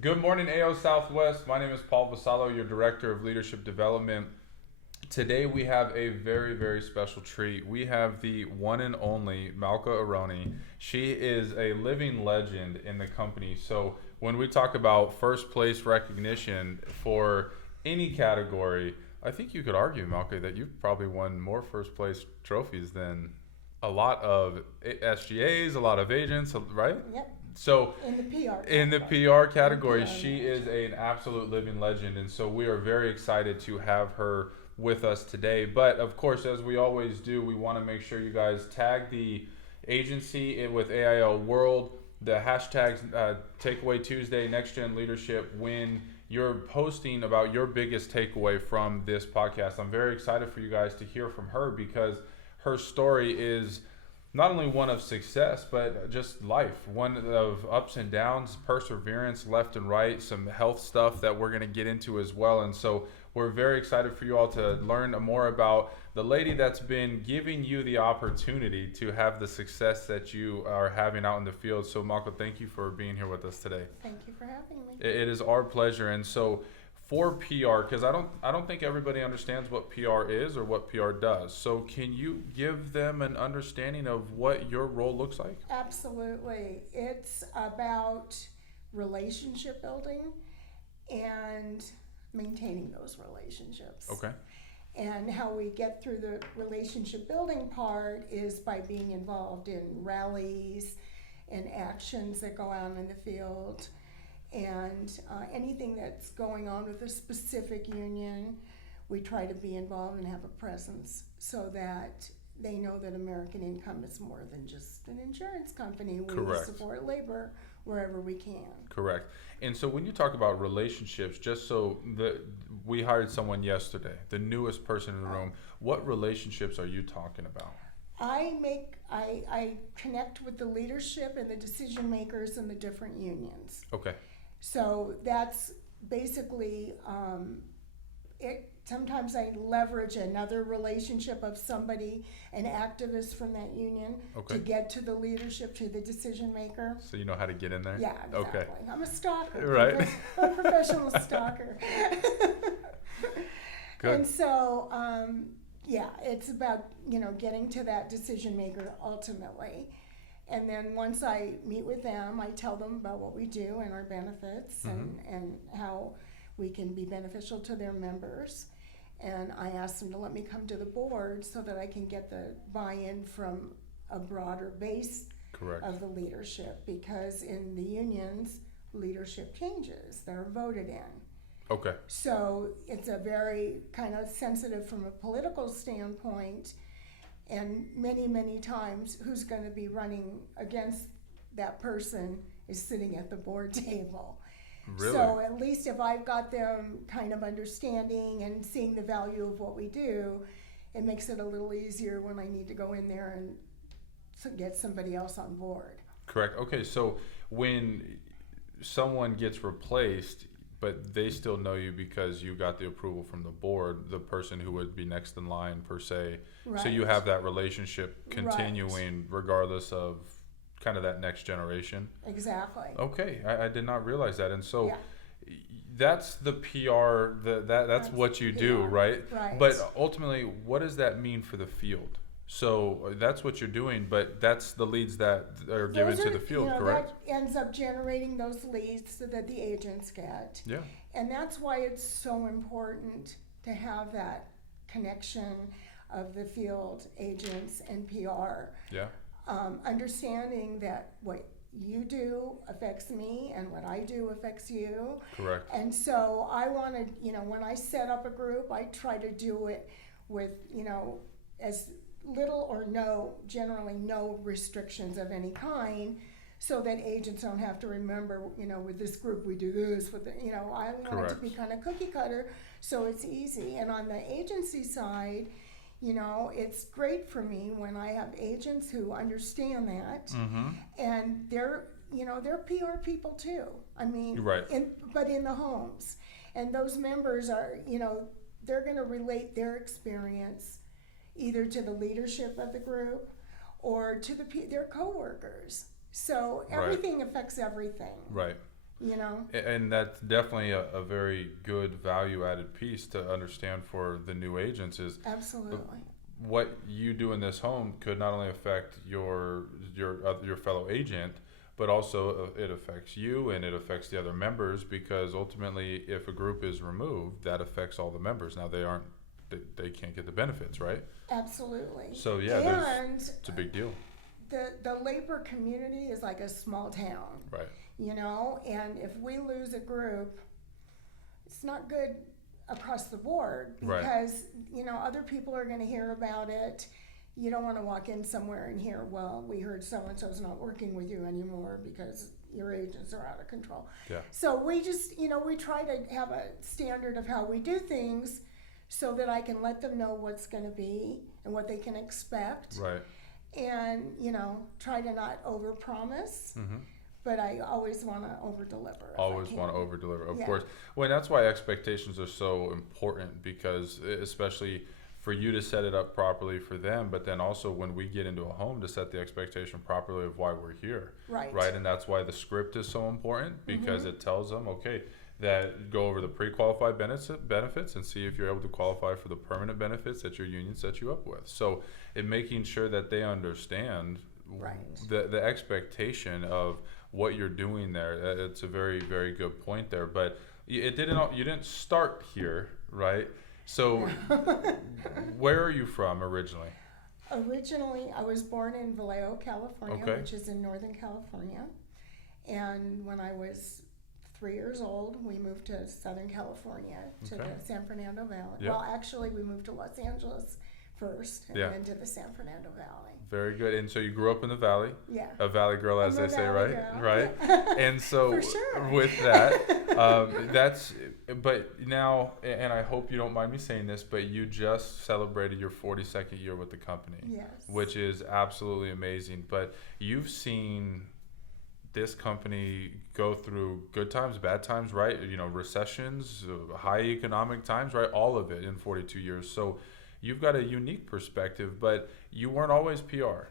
Good morning, AO Southwest. My name is Paul Vasallo, your Director of Leadership Development. Today we have a very, very special treat. We have the one and only Malka Arony. She is a living legend in the company. So when we talk about first place recognition for any category, I think you could argue, Malka, that you've probably won more first place trophies than a lot of SGAs, a lot of agents, right? Yep. So In the PR category, she is an absolute living legend, and so we are very excited to have her with us today. But of course, as we always do, we want to make sure you guys tag the agency with AIL World, the hashtags Takeaway Tuesday, Next Gen Leadership, when you're posting about your biggest takeaway from this podcast. I'm very excited for you guys to hear from her because her story is not only one of success, but just life, one of ups and downs, perseverance left and right, some health stuff that we're going to get into as well. And so we're very excited for you all to learn more about the lady that's been giving you the opportunity to have the success that you are having out in the field. So Malka, thank you for being here with us today. Thank you for having me. It is our pleasure. And so for PR, because I don't think everybody understands what PR is or what PR does. So can you give them an understanding of what your role looks like? Absolutely. It's about relationship building and maintaining those relationships. Okay. And how we get through the relationship building part is by being involved in rallies and actions that go out in the field. And anything that's going on with a specific union, we try to be involved and have a presence so that they know that American Income is more than just an insurance company. We Correct. support labor wherever we can. Correct. And so when you talk about relationships, just so we hired someone yesterday, the newest person in the room, what relationships are you talking about? I connect with the leadership and the decision makers in the different unions. Okay. So that's basically it. Sometimes I leverage another relationship of somebody, an activist from that union, Okay. to get to the leadership, to the decision maker. So you know how to get in there? Yeah, exactly. Okay. I'm a stalker. Right. I'm a professional stalker. Good. And so, it's about, getting to that decision maker ultimately. And then once I meet with them, I tell them about what we do and our benefits and how we can be beneficial to their members. And I ask them to let me come to the board so that I can get the buy-in from a broader base Correct. of the leadership. Because in the unions, leadership changes. They're voted in. Okay. So it's a very kind of sensitive from a political standpoint. And many, many times, who's going to be running against that person is sitting at the board table. Really? So at least if I've got them kind of understanding and seeing the value of what we do, it makes it a little easier when I need to go in there and get somebody else on board. Correct. Okay, so when someone gets replaced, but they still know you because you got the approval from the board, the person who would be next in line per se. Right. So you have that relationship continuing regardless of kind of that next generation. Exactly. Okay, I did not realize that. And so Yeah. that's the PR, that's what you do, right? Right. But ultimately, what does that mean for the field? So that's what you're doing, but that's the leads that are given to the field, correct? That ends up generating those leads so that the agents get. Yeah. And that's why it's so important to have that connection of the field agents and PR. Yeah. Understanding that what you do affects me and what I do affects you. Correct. And so I want to, when I set up a group, I try to do it with, as little or generally no restrictions of any kind, so that agents don't have to remember, with this group we do this, I want it to be kind of cookie cutter, so it's easy. And on the agency side, it's great for me when I have agents who understand that, Mm-hmm. and they're PR people too. I mean, Right. but in the homes, and those members are, they're going to relate their experience either to the leadership of the group or to their coworkers. So everything affects everything. Right. And that's definitely a very good value-added piece to understand for the new agents is Absolutely. what you do in this home could not only affect your fellow agent, but also it affects you and it affects the other members, because ultimately if a group is removed, that affects all the members. Now they can't get the benefits, right? Absolutely. So it's a big deal. The labor community is like a small town. Right. And if we lose a group, it's not good across the board, because other people are going to hear about it. You don't want to walk in somewhere and hear, well, we heard so-and-so's not working with you anymore because your agents are out of control. Yeah. So we just, we try to have a standard of how we do things so that I can let them know what's going to be and what they can expect. Right. And, try to not overpromise. Mm-hmm. But I always want to over-deliver. Always want to over-deliver, of Yeah. course. Well, that's why expectations are so important, because especially for you to set it up properly for them, but then also when we get into a home to set the expectation properly of why we're here. Right. Right, and that's why the script is so important, because it tells them, okay, that go over the pre-qualified benefits and see if you're able to qualify for the permanent benefits that your union sets you up with. So in making sure that they understand the expectation of what you're doing there, it's a very, very good point there. But you didn't start here, right? So where are you from originally? Originally, I was born in Vallejo, California, Okay. which is in Northern California. And when I was 3 years old, we moved to Southern California, to Okay. the San Fernando Valley. Yep. Well, actually, we moved to Los Angeles first, and then to the San Fernando Valley. Very good. And so you grew up in the valley, Yeah. a valley girl, as I'm a they say, valley right? girl. Right. Yeah. And so For sure. with that, but now, and I hope you don't mind me saying this, but you just celebrated your 42nd year with the company, Yes. which is absolutely amazing. But you've seen this company go through good times, bad times, right? Recessions, high economic times, right? All of it in 42 years. So you've got a unique perspective, but you weren't always PR.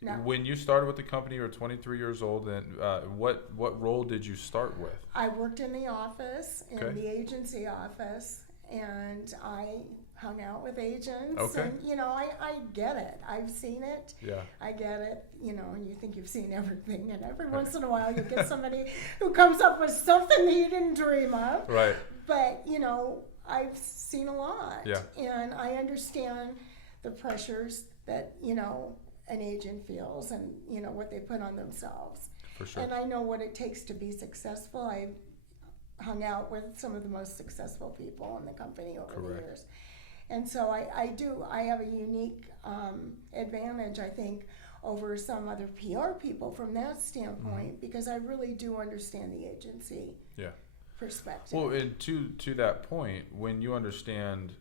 No. When you started with the company, you were 23 years old, and what role did you start with? I worked in the office, in Okay. the agency office, and I hung out with agents. Okay. And, I get it. I've seen it. Yeah. I get it, and you think you've seen everything, and every once in a while you get somebody who comes up with something that you didn't dream of. Right. But, I've seen a lot. Yeah. And I understand the pressures that, an agent feels and, what they put on themselves. For sure. And I know what it takes to be successful. I've hung out with some of the most successful people in the company over Correct. the years. And so I have a unique advantage, I think, over some other PR people from that standpoint, because I really do understand the agency Yeah. perspective. Well, and to that point, when you understand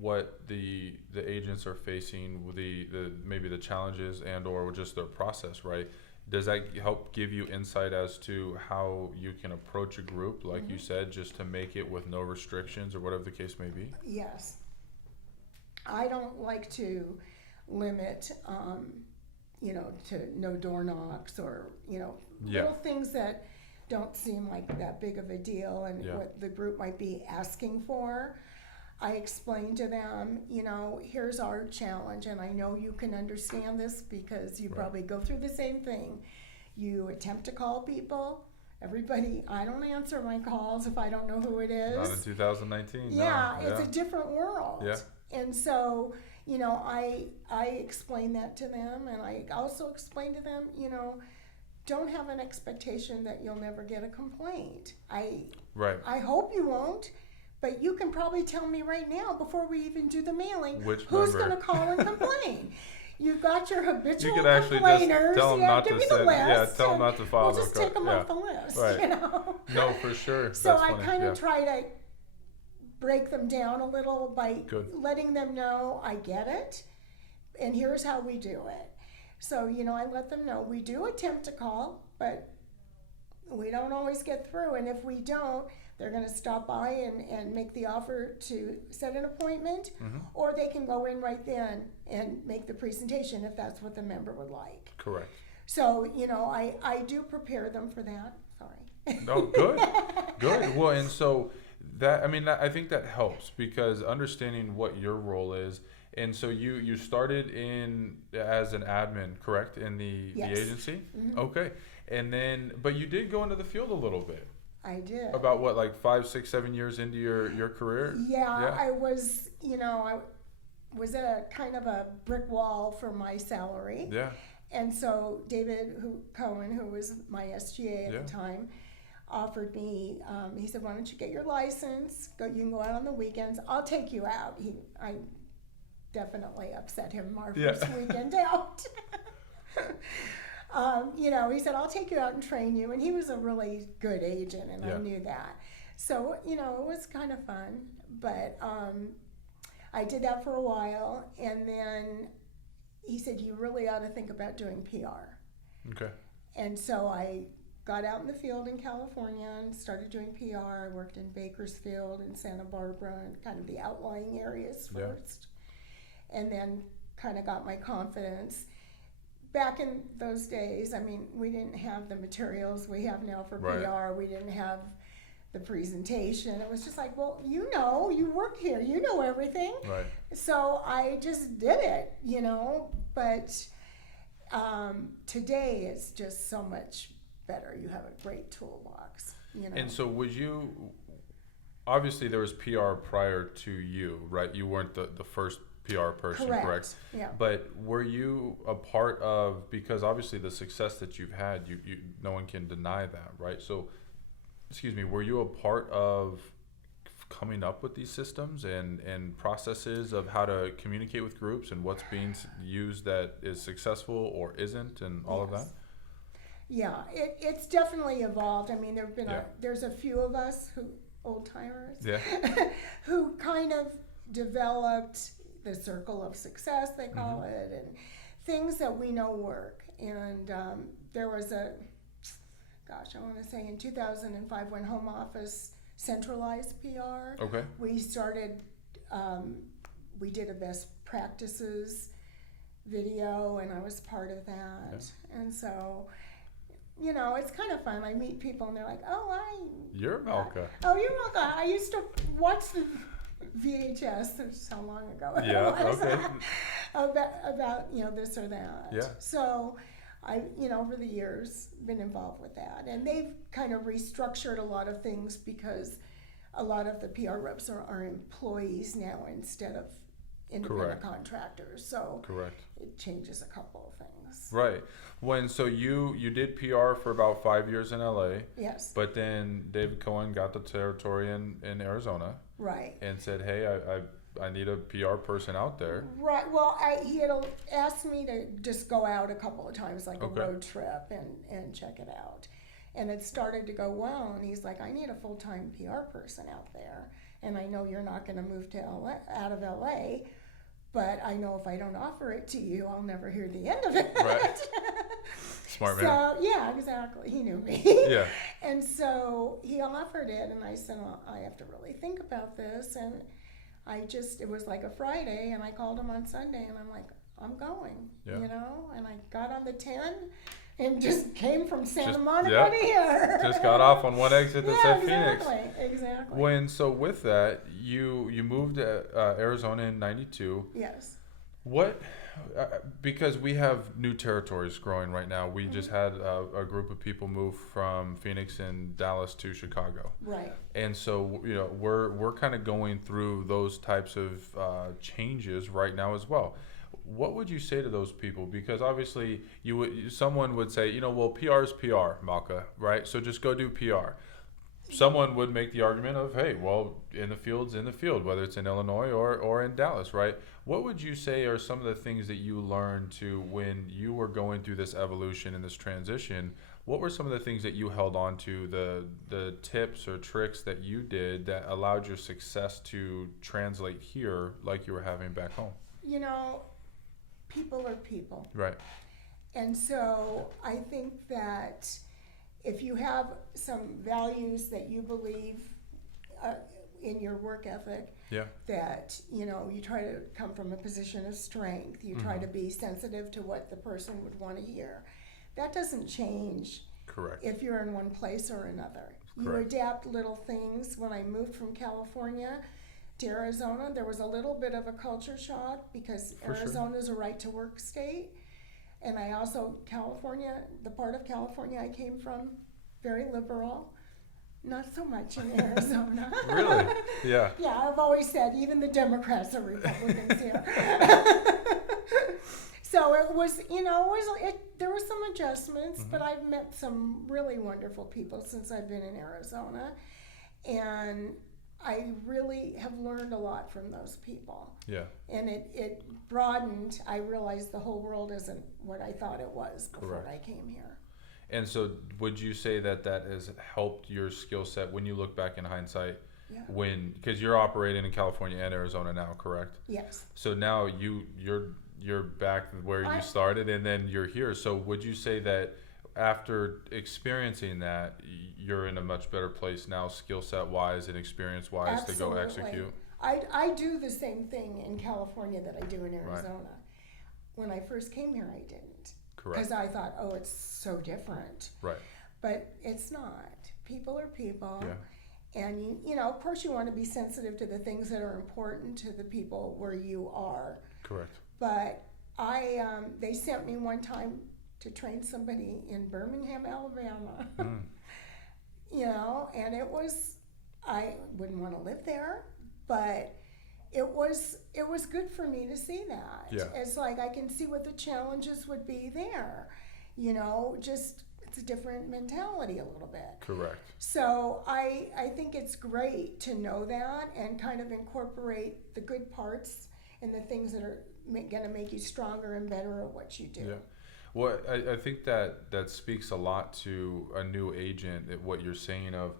what the agents are facing, the maybe the challenges and or just their process, right? Does that help give you insight as to how you can approach a group, like you said, just to make it with no restrictions or whatever the case may be? Yes. I don't like to limit, to no door knocks or, little things that don't seem like that big of a deal and what the group might be asking for. I explain to them, here's our challenge, and I know you can understand this because you probably go through the same thing. You attempt to call people. I don't answer my calls if I don't know who it is. Not in 2019. Yeah, no. it's a different world. Yeah. And so, I explain that to them, and I also explain to them, don't have an expectation that you'll never get a complaint. I hope you won't, But you can probably tell me right now, before we even do the mailing, Which who's member? going to call and complain. You've got your habitual You could actually complainers. just tell them yeah, not give to me the send. list, Yeah, tell them and not to file. we'll just take them off the list. Right. You know. No, for sure. So That's I funny. kind Yeah. of try to break them down a little by Good. letting them know I get it, and here's how we do it. So, you know, I let them know we do attempt to call, but we don't always get through. And if we don't, they're going to stop by and make the offer to set an appointment, or they can go in right then and make the presentation if that's what the member would like. Correct. So, you know, I do prepare them for that. Sorry. No, good. Good. Well, and so that, I mean, I think that helps because understanding what your role is. And so you started in as an admin, correct, in the Yes. agency? Okay. And then, but you did go into the field a little bit. I did. About what, like 5, 6, 7 years into your career? Yeah, I was, you know, I was at a kind of a brick wall for my salary. Yeah. And so David Cohen, who was my SGA at the time, offered me, he said, why don't you get your license? You can go out on the weekends. I'll take you out. I definitely upset him our first weekend out. You know, he said, I'll take you out and train you. And he was a really good agent, and I knew that. So, you know, it was kind of fun. But I did that for a while. And then he said, you really ought to think about doing PR. Okay. And so I got out in the field in California and started doing PR. I worked in Bakersfield and Santa Barbara and kind of the outlying areas first. And then kind of got my confidence. Back in those days, I mean, we didn't have the materials we have now for PR. We didn't have the presentation. It was just like, well, you know, you work here, you know everything. Right. So I just did it, you know. But today it's just so much better. You have a great toolbox, you know. And so would you, obviously there was PR prior to you, right? You weren't the first PR person, correct? Yeah. But were you a part of, because obviously the success that you've had, you no one can deny that, right? So, excuse me, were you a part of coming up with these systems and processes of how to communicate with groups and what's being used that is successful or isn't and all of that? Yeah, it's definitely evolved. I mean, there's a few of us old timers, who kind of developed the circle of success, they call it, and things that we know work. And there was I want to say in 2005 when Home Office centralized PR. Okay. We started, we did a best practices video, and I was part of that. And so, you know, it's kind of fun. I meet people and they're like, You're Malka. Oh, you're Malka. I used to watch the VHS, that's how long ago it was, about, you know, this or that. Yeah. So I, you know, over the years been involved with that, and they've kind of restructured a lot of things because a lot of the PR reps are employees now instead of independent contractors. So it changes a couple of things. Right. So you did PR for about 5 years in LA. Yes. But then David Cohen got the territory in Arizona. Right. And said, hey, I need a PR person out there. Right. Well, he had asked me to just go out a couple of times, like a road trip, and check it out. And it started to go well, and he's like, I need a full-time PR person out there. And I know you're not going to move to LA, out of LA, but I know if I don't offer it to you, I'll never hear the end of it. Right. Smart man. So, yeah, exactly. He knew me. Yeah. And so he offered it, and I said, well, I have to really think about this. And it was like a Friday, and I called him on Sunday, and I'm like, I'm going, you know? And I got on the 10 and just came from Santa Monica to here. Just got off on one exit that said Phoenix. Exactly. So with that, you moved to Arizona in 92. Yes. What, because we have new territories growing right now. We just had a group of people move from Phoenix and Dallas to Chicago. Right. And so, you know, we're kind of going through those types of changes right now as well. What would you say to those people? Because obviously someone would say, you know, well, PR is PR, Malka, right? So just go do PR. someone would make the argument of, hey, well, in the field, whether it's in Illinois or in Dallas, right? What would you say are some of the things that you learned to when you were going through this evolution and this transition? What were some of the things that you held on to, the tips or tricks that you did that allowed your success to translate here like you were having back home? You know, people are people. Right. And so I think that if you have some values that you believe in your work ethic, yeah, that, you know, you try to come from a position of strength, you try to be sensitive to what the person would want to hear. That doesn't change. Correct. If you're in one place or another. You Correct. adapt little things. When I moved from California to Arizona, there was a little bit of a culture shock because Arizona is a right to work state. And I also, the part of California I came from, very liberal. Not so much in Arizona. Really? Yeah. Yeah, I've always said even the Democrats are Republicans here. So it was, you know, there were some adjustments, but I've met some really wonderful people since I've been in Arizona. And I really have learned a lot from those people. Yeah. And it broadened. I realized the whole world isn't what I thought it was before I came here. And so would you say that has helped your skill set when you look back in hindsight? Yeah. Because you're operating in California and Arizona now, correct? Yes. So now you're back where you started and then you're here. So would you say that after experiencing that, you're in a much better place now, skill set wise and experience wise, to go execute? I do the same thing in California that I do in Arizona. When I first came here, I didn't. Correct. Because I thought, oh, it's so different. Right. But it's not. People are people. Yeah. And, you know, of course you want to be sensitive to the things that are important to the people where you are. Correct. But they sent me one time to train somebody in Birmingham, Alabama. You know, and I wouldn't want to live there, but it was good for me to see that. Yeah. It's like I can see what the challenges would be there. You know, just it's a different mentality a little bit. Correct. So I think it's great to know that and kind of incorporate the good parts and the things that are going to make you stronger and better at what you do. Yeah. Well, I think that speaks a lot to a new agent, what you're saying of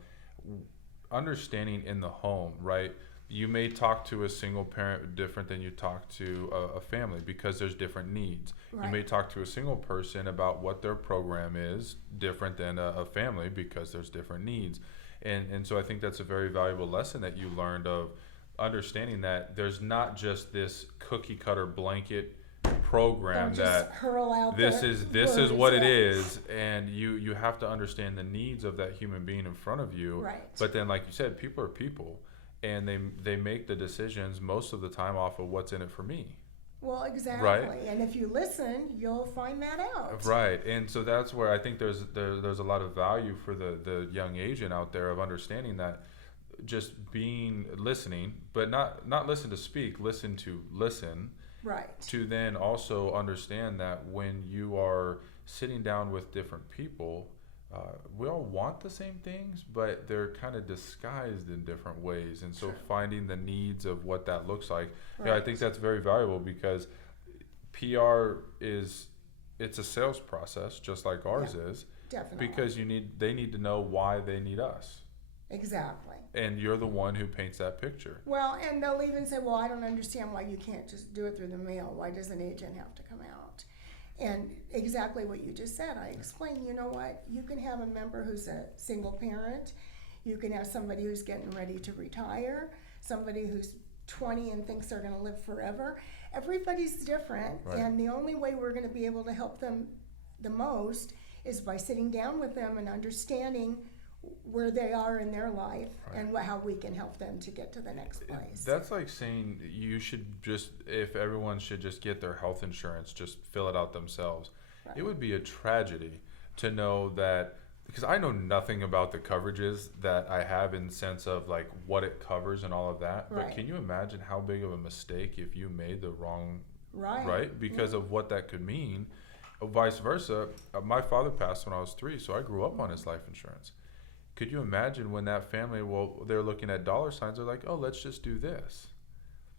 understanding in the home, right? You may talk to a single parent different than you talk to a family because there's different needs. Right. You may talk to a single person about what their program is different than a family because there's different needs. And so I think that's a very valuable lesson that you learned of understanding that there's not just this cookie cutter blanket program that this is what it is, and you have to understand the needs of that human being in front of you. Right. But then, like you said, people are people, and they make the decisions most of the time off of what's in it for me. Well, exactly. Right. And if you listen, you'll find that out. Right. And so that's where I think there's a lot of value for the young agent out there of understanding that just listening, but not listen to speak, listen to listen. Right. To then also understand that when you are sitting down with different people, we all want the same things, but they're kind of disguised in different ways. And so finding the needs of what that looks like, I think that's very valuable because PR it's a sales process just like ours is. Definitely. Because they need to know why they need us. Exactly. And you're the one who paints that picture. Well, and they'll even say, well, I don't understand why you can't just do it through the mail. Why does an agent have to come out? And exactly what you just said, I explained, you know what? You can have a member who's a single parent. You can have somebody who's getting ready to retire, somebody who's 20 and thinks they're going to live forever. Everybody's different. Right. And the only way we're going to be able to help them the most is by sitting down with them and understanding where they are in their life and how we can help them to get to the next place. That's like saying if everyone should just get their health insurance, just fill it out themselves. Right. It would be a tragedy to know that, because I know nothing about the coverages that I have in the sense of like what it covers and all of that. Right. But can you imagine how big of a mistake if you made the wrong, right? Because of what that could mean. Vice versa, my father passed when I was 3, so I grew up on his life insurance. Could you imagine when that family, well, they're looking at dollar signs, they're like, oh, let's just do this.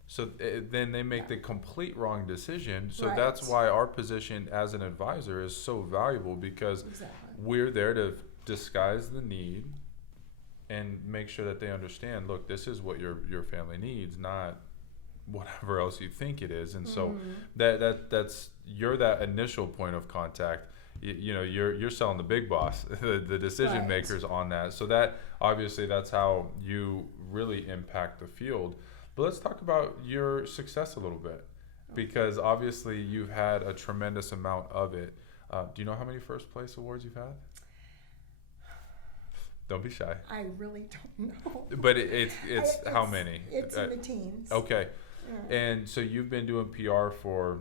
So then they make the complete wrong decision. So Right. that's why our position as an advisor is so valuable, because Exactly. we're there to disguise the need and make sure that they understand, look, this is what your family needs, not whatever else you think it is. And so that's you're that initial point of contact. You know, you're selling the big boss, the decision Right. makers on that. So that obviously that's how you really impact the field. But let's talk about your success a little bit, because obviously you've had a tremendous amount of it. Do you know how many first place awards you've had? Don't be shy. I really don't know. But it's how many? It's in the teens. Okay. Yeah. And so you've been doing PR for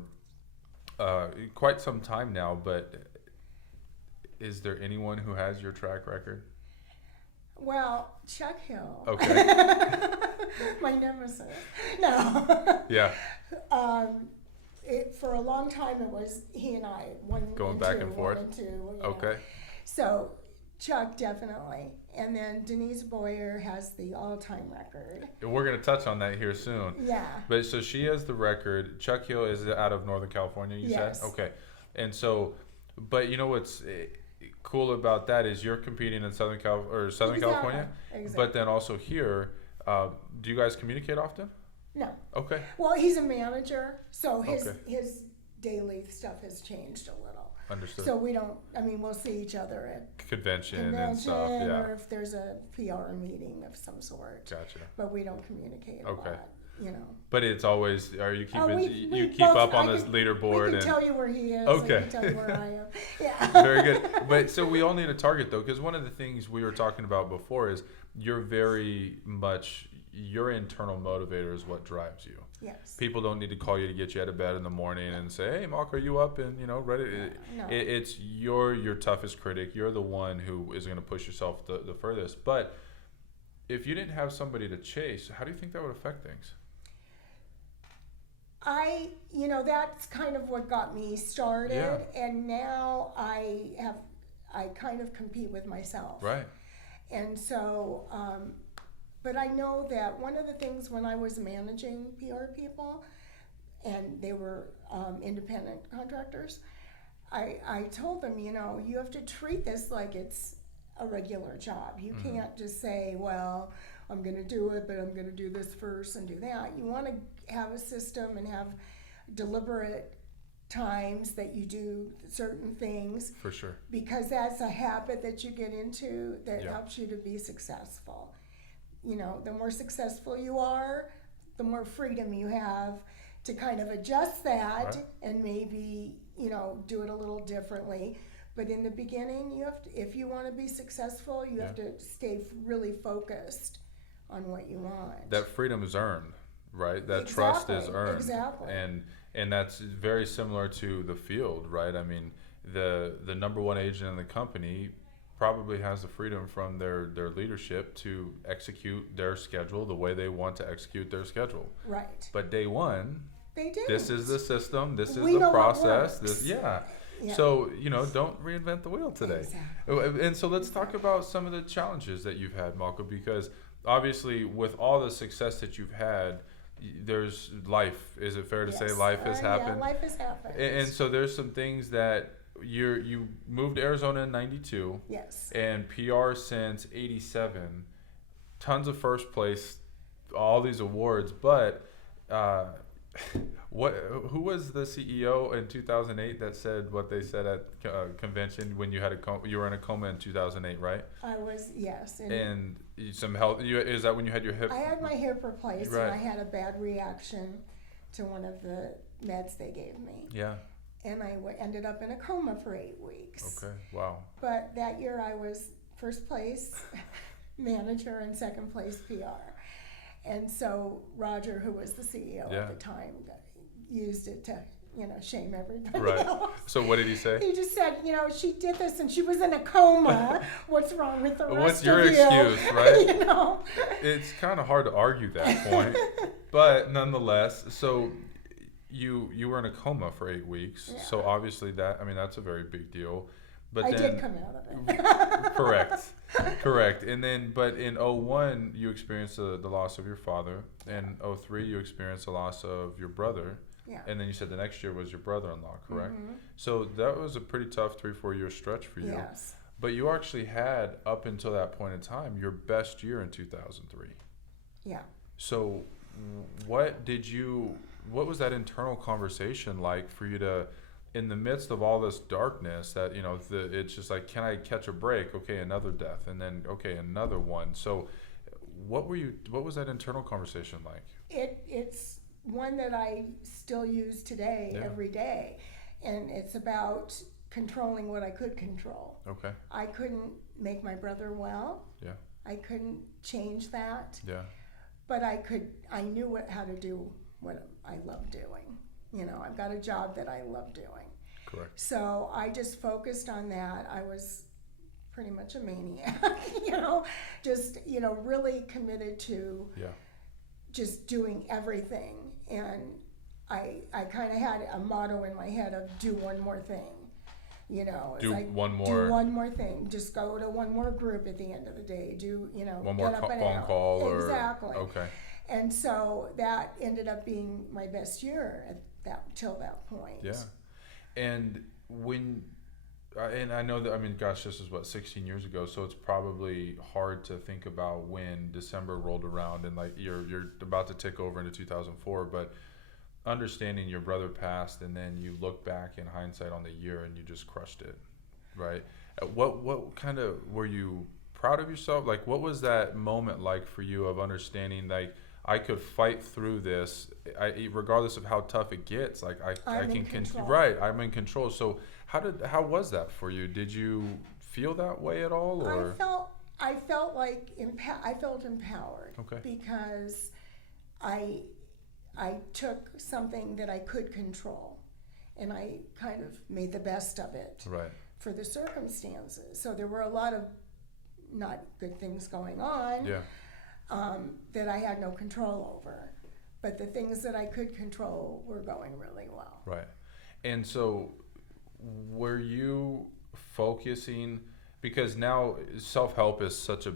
quite some time now, but is there anyone who has your track record? Well, Chuck Hill. Okay. My nemesis. No. Yeah. For a long time, it was he and I, one Going and back two, and forth? one and two, you know. Okay. So Chuck definitely, and then Denise Boyer has the all-time record. We're going to touch on that here soon. Yeah. But so she has the record. Chuck Hill is out of Northern California, you Yes. said? Okay. And so, but you know what's cool about that is you're competing in Southern Exactly. California, Exactly. but then also here. Do you guys communicate often? No. Okay. Well, he's a manager, so Okay. his daily stuff has changed a little. Understood. So we don't. I mean, we'll see each other at Convention and stuff. Yeah. or if there's a PR meeting of some sort. Gotcha. But we don't communicate a Okay. lot, you know. But it's always, are you keeping, Oh, we you keep both- up on I this can- leaderboard? We can and tell you where he is. Okay. I can tell you where I am. Yeah. Very good. But so we all need a target though, because one of the things we were talking about before is you're very much, your internal motivator is what drives you. Yes. People don't need to call you to get you out of bed in the morning and say, "Hey, Malka, are you up and ready?" No. It's your toughest critic. You're the one who is going to push yourself the furthest. But if you didn't have somebody to chase, how do you think that would affect things? That's kind of what got me started, Yeah. and now I kind of compete with myself. Right. And so, but I know that one of the things when I was managing PR people, and they were independent contractors, I told them, you have to treat this like it's a regular job. You can't just say, well, I'm going to do it, but I'm going to do this first and do that. You want to have a system and have deliberate times that you do certain things, For sure. because that's a habit that you get into that Yeah. helps you to be successful. The more successful you are, the more freedom you have to kind of adjust that Right. and maybe, do it a little differently. But in the beginning, you have to, if you want to be successful, you have to stay really focused on what you want. That freedom is earned, right? That trust is earned. Exactly. And that's very similar to the field, right? I mean, the number one agent in the company probably has the freedom from their leadership to execute their schedule the way they want to execute their schedule. Right. But day one, They do. this is the system, this is We the know what process. works. Yeah. Yeah. So, don't reinvent the wheel today. Exactly. And so let's talk about some of the challenges that you've had, Malka, because obviously with all the success that you've had, there's life. Is it fair to say Yes. life has happened? Yeah, life has happened. And so there's some things that you moved to Arizona in 92 Yes. and PR since 87, tons of first place, all these awards, but who was the CEO in 2008 that said what they said at convention when you had you were in a coma in 2008, right? I was, yes. And some health, is that when you had your hip? I had my hip replaced, Right. and I had a bad reaction to one of the meds they gave me. Yeah. And I ended up in a coma for 8 weeks. Okay. Wow. But that year I was first place manager and second place PR. And so Roger, who was the CEO Yeah. at the time, used it to, shame everybody Right. else. So what did he say? He just said, she did this and she was in a coma. What's wrong with the rest What's your of you? excuse, right? It's It's kind of hard to argue that point, but nonetheless, so you were in a coma for 8 weeks. Yeah. So obviously that's a very big deal. But I then did come out of it. Correct. And then, but in '01, you experienced the loss of your father. In '03, you experienced the loss of your brother. Yeah. And then you said the next year was your brother-in-law, correct? Mm-hmm. So that was a pretty tough 3-4 year stretch for you. Yes. But you actually had, up until that point in time, your best year in 2003. Yeah. So what was that internal conversation like for you to, in the midst of all this darkness that, it's just like, can I catch a break? Okay, another death. And then, okay, another one. So what was that internal conversation like? It's one that I still use today, every day. And it's about controlling what I could control. Okay. I couldn't make my brother well. Yeah. I couldn't change that. Yeah. But I knew how to do what I love doing. I've got a job that I love doing. Correct. So I just focused on that. I was pretty much a maniac, just, really committed to just doing everything. And I kind of had a motto in my head of do one more thing. Do one more thing. Just go to one more group at the end of the day. Do, one more phone call. Exactly. Okay. And so that ended up being my best year till that point. Yeah. And and I know that, gosh, this is 16 years ago, so it's probably hard to think about when December rolled around and like you're about to tick over into 2004, but understanding your brother passed and then you look back in hindsight on the year and you just crushed it, right? What kind of, were you proud of yourself? Like, what was that moment like for you of understanding, like, I could fight through this, regardless of how tough it gets, like I can control. Right, I'm in control. So how was that for you? Did you feel that way at all, or? I felt like I felt empowered. Okay. Because I took something that I could control, and I kind of made the best of it. Right. For the circumstances. So there were a lot of not good things going on. Yeah. That I had no control over. But the things that I could control were going really well. Right. And so were you focusing, because now self-help is such a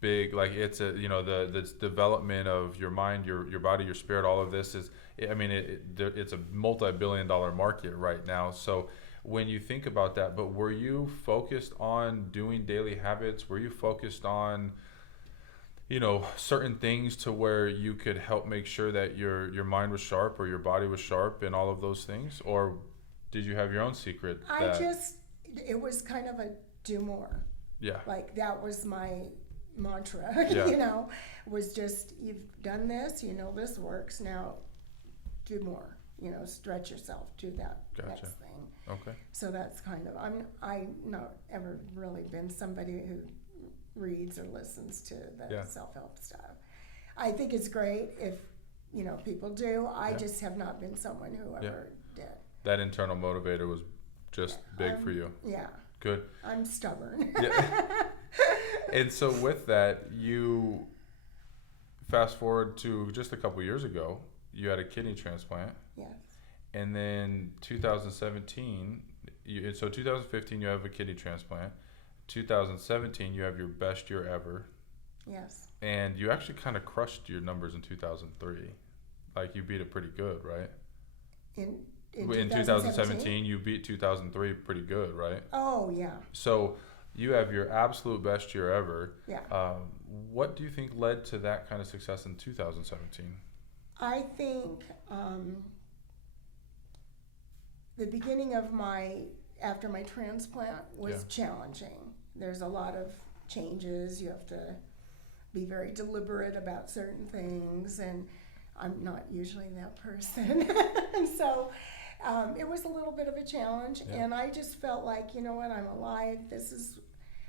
big, like, it's a, the development of your mind, your body, your spirit, all of this is, it's a multi-billion-dollar market right now. So when you think about that, but were you focused on doing daily habits? Were you focused on certain things to where you could help make sure that your mind was sharp or your body was sharp and all of those things? Or did you have your own secret? It was kind of a do more. Yeah. Like, that was my mantra, was just, you've done this, this works, now do more, stretch yourself, do that next thing. Okay. So that's kind of, I'm not ever really been somebody who reads or listens to the self-help stuff. I think it's great if people do. I just have not been someone who ever did. That internal motivator was just big for you. Yeah. Good. I'm stubborn. Yeah. And so with that, you fast forward to just a couple years ago, you had a kidney transplant. Yes. And then 2017, so 2015 you have a kidney transplant. 2017, you have your best year ever. Yes. And you actually kind of crushed your numbers in 2003. Like, you beat it pretty good, right? In 2017, you beat 2003 pretty good, right? Oh, yeah. So you have your absolute best year ever. Yeah. What do you think led to that kind of success in 2017? I think the beginning of after my transplant was challenging. There's a lot of changes. You have to be very deliberate about certain things, and I'm not usually that person. So it was a little bit of a challenge, and I just felt like, you know what, I'm alive.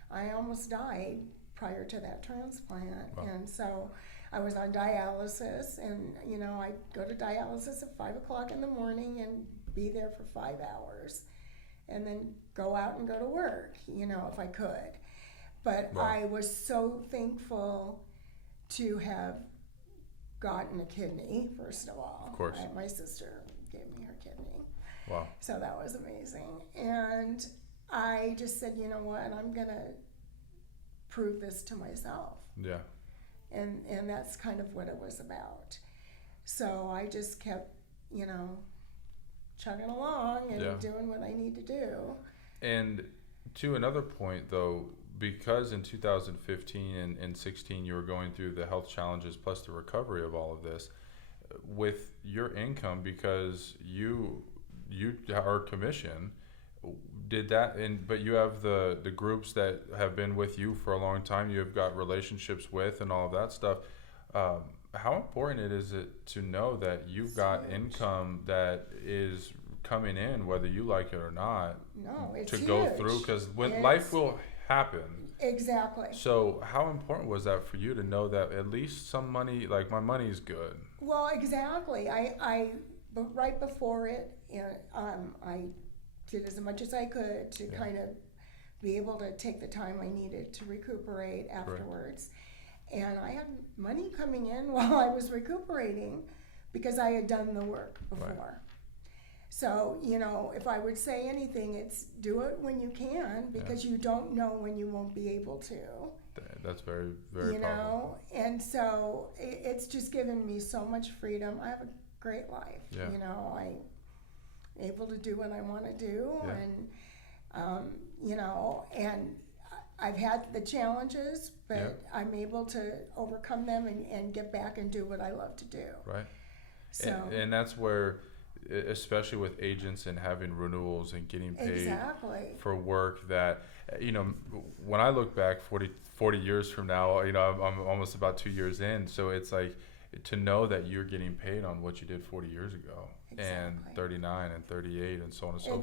I almost died prior to that transplant. Wow. And so I was on dialysis, and I'd go to dialysis at 5 o'clock in the morning and be there for 5 hours, and then go out and go to work, if I could. But wow. I was so thankful to have gotten a kidney, first of all. Of course. My sister gave me her kidney. Wow. So that was amazing. And I just said, you know what, I'm going to prove this to myself. Yeah. And that's kind of what it was about. So I just kept, chugging along and doing what I need to do. And to another point, though, because in 2015 and 16 you were going through the health challenges plus the recovery of all of this, with your income, because you are commission, did that, but you have the groups that have been with you for a long time, you have got relationships with and all of that stuff. How important is it to know that you've got income that is coming in, whether you like it or not? No, it's to huge. Go through, because life will happen. Exactly. So how important was that for you to know that at least some money, like my money's good? Well, exactly. But right before it, I did as much as I could to kind of be able to take the time I needed to recuperate afterwards. Right. And I had money coming in while I was recuperating because I had done the work before. Right. So, if I would say anything, it's do it when you can, because you don't know when you won't be able to. That's very, very powerful. And so it's just given me so much freedom. I have a great life. Yeah. I'm able to do what I want to do. And, and I've had the challenges, but I'm able to overcome them and get back and do what I love to do. Right. So, and that's where, especially with agents and having renewals and getting paid for work that, when I look back 40 years from now, I'm almost about 2 years in. So it's like to know that you're getting paid on what you did 40 years ago and 39 and 38 and so on and so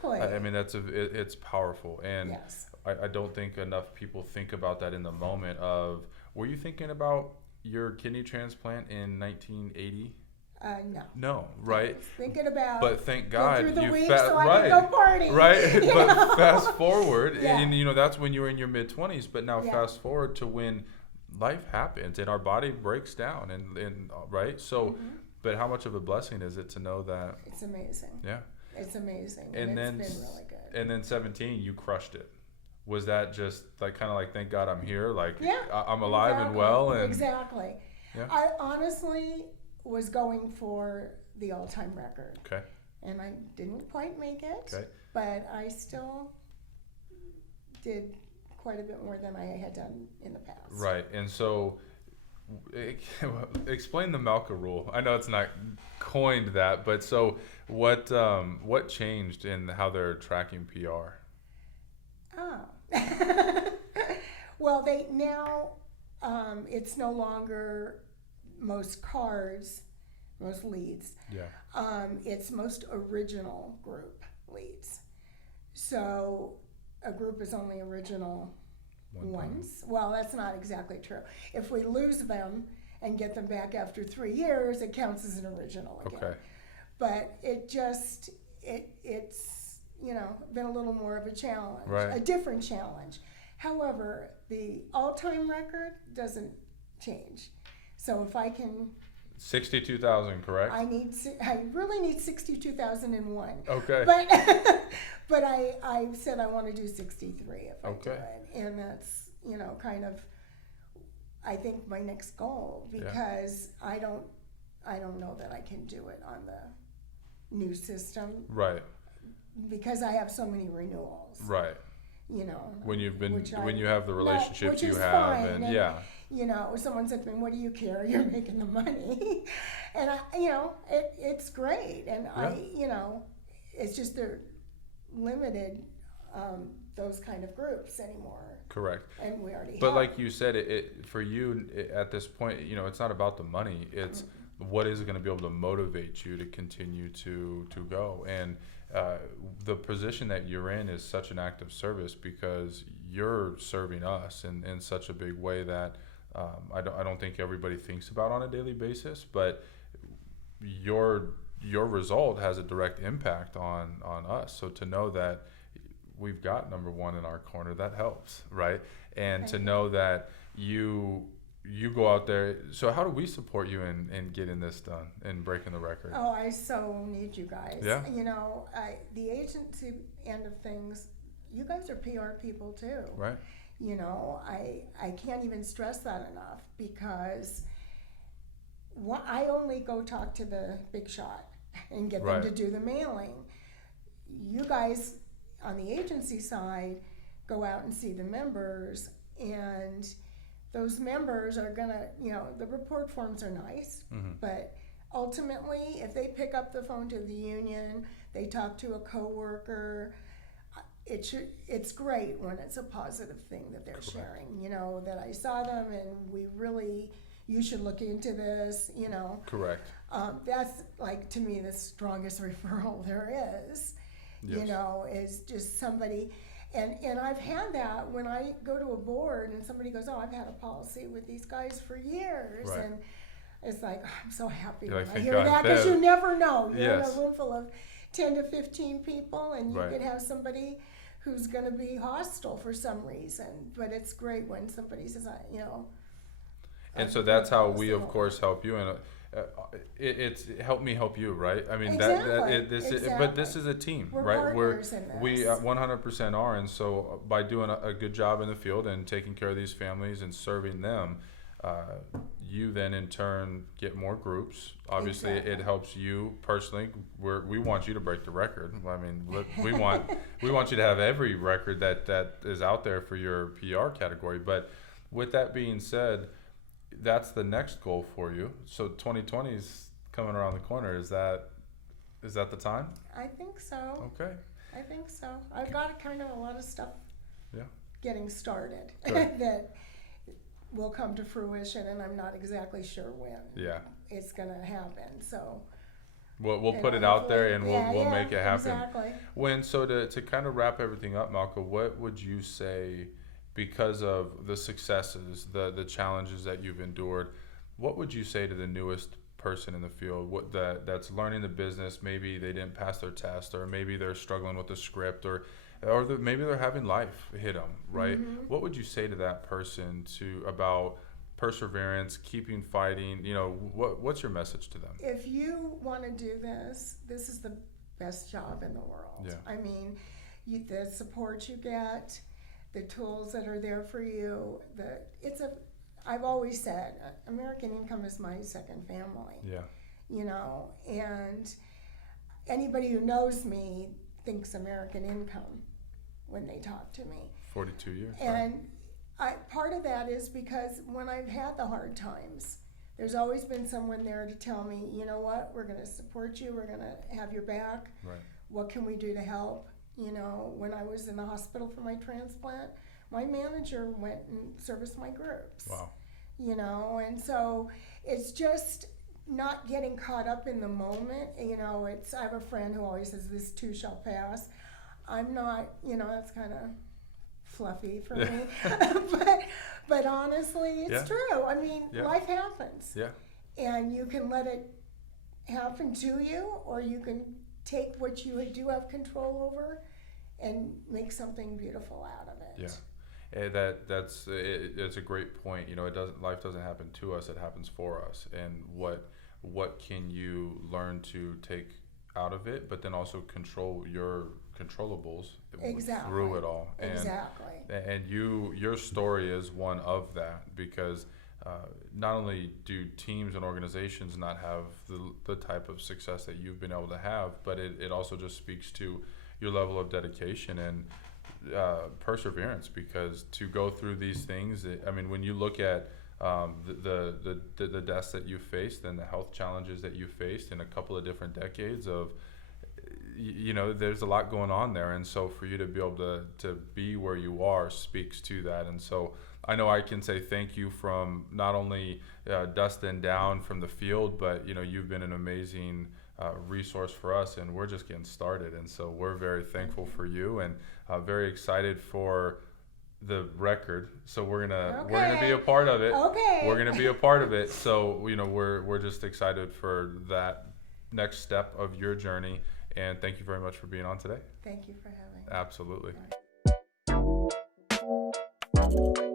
forth. I mean, it's powerful. And I don't think enough people think about that in the moment of, were you thinking about your kidney transplant in 1980? No, right? Thinking about, but thank God through the you week so I could go party, right? But fast forward, and that's when you were in your mid-20s. But now fast forward to when life happens and our body breaks down, and right. So, but how much of a blessing is it to know that? It's amazing. Yeah, it's amazing, and then it's been really good. And then 17, you crushed it. Was that just like kind of like, thank God I'm here, like I'm alive and well, and I honestly was going for the all-time record. Okay. And I didn't quite make it. Okay. But I still did quite a bit more than I had done in the past. Right. And so explain the Malka rule. I know it's not coined that, but so what changed in how they're tracking PR? Oh. Well, they now it's no longer most cards, most leads. It's most original group leads. So a group is only original once. Well, that's not exactly true. If we lose them and get them back after 3 years, it counts as an original again. Okay. But it's been a little more of a challenge, right. A different challenge. However, the all-time record doesn't change. So if I can, 62,000, correct? I really need 62,001. Okay. But I said I want to do 63 if I do it, and that's kind of I think my next goal, because I don't know that I can do it on the new system. Right. Because I have so many renewals. Right. When you have the relationships you have, fine. And someone said to me, "What do you care? You're making the money," and it's great. And it's just they're limited those kind of groups anymore. Correct. And we already. But like you said, it for you at this point, it's not about the money. It's what is going to be able to motivate you to continue to go. And the position that you're in is such an act of service, because you're serving us in such a big way that I don't think everybody thinks about on a daily basis. But your result has a direct impact on us. So to know that we've got number one in our corner, that helps, right? And to know that you go out there. So how do we support you in getting this done and breaking the record? Oh, I so need you guys. Yeah. The agency end of things, you guys are PR people too. Right. You know, I can't even stress that enough, because I only go talk to the big shot and get them to do the mailing. You guys on the agency side go out and see the members, and those members are gonna, you know, the report forms are nice, but ultimately, if they pick up the phone to the union, they talk to a coworker, it's great when it's a positive thing that they're sharing, you know, that I saw them and you should look into this, you know. Correct. That's, like, to me, the strongest referral there is, you know, is just somebody, and I've had that when I go to a board and somebody goes, oh, I've had a policy with these guys for years, and it's like, oh, I'm so happy when I hear that, because you never know. You're in a room full of 10 to 15 people, and you could have somebody who's going to be hostile for some reason, but it's great when somebody says, you know. And so that's how we, of course, help you, and it's help me help you, right? I mean, but this is a team, right? We 100% are, and so by doing a good job in the field and taking care of these families and serving them, you then in turn get more groups. Obviously, it helps you personally. We want you to break the record. I mean, we want you to have every record that is out there for your PR category. But with that being said, that's the next goal for you. So 2020 is coming around the corner. Is that the time? I think so. Okay. I think so. I've got kind of a lot of stuff getting started that will come to fruition, and I'm not exactly sure when it's going to happen. So we'll put it out there, and we'll make it happen. Exactly. So to kind of wrap everything up, Malka, what would you say, because of the successes, the challenges that you've endured, what would you say to the newest person in the field that's learning the business? Maybe they didn't pass their test, or maybe they're struggling with the script, or maybe they're having life hit them, right? What would you say to that person about perseverance, keeping fighting? You know, what's your message to them? If you want to do this is the best job in the world. I mean, the support you get, the tools that are there for you, I've always said, American Income is my second family. You know, and anybody who knows me thinks American Income when they talk to me. 42 years. And part of that is because when I've had the hard times, there's always been someone there to tell me, you know what, we're going to support you, we're going to have your back. What can we do to help? You know, when I was in the hospital for my transplant, my manager went and serviced my groups. Wow. You know, and so it's just not getting caught up in the moment. You know, I have a friend who always says, this too shall pass. I'm not, you know, that's kind of fluffy for me. but honestly, it's true. I mean, life happens. And you can let it happen to you, or you can take what you do have control over and make something beautiful out of it. It's a great point. You know, life doesn't happen to us, it happens for us. And what can you learn to take out of it, but then also control your controllables through it all. And your story is one of that, because not only do teams and organizations not have the type of success that you've been able to have, but it also just speaks to your level of dedication and perseverance, because to go through these things, I mean, when you look at the deaths that you faced and the health challenges that you faced in a couple of different decades of, you know, there's a lot going on there. And so for you to be able to be where you are speaks to that. And so I know I can say thank you from not only Dustin down from the field, but, you know, you've been an amazing resource for us, and we're just getting started. And so we're very thankful for you, and very excited for the record. So we're gonna be a part of it. We're gonna be a part of it. So, you know, we're just excited for that next step of your journey. And thank you very much for being on today. Thank you for having me. Absolutely. All right.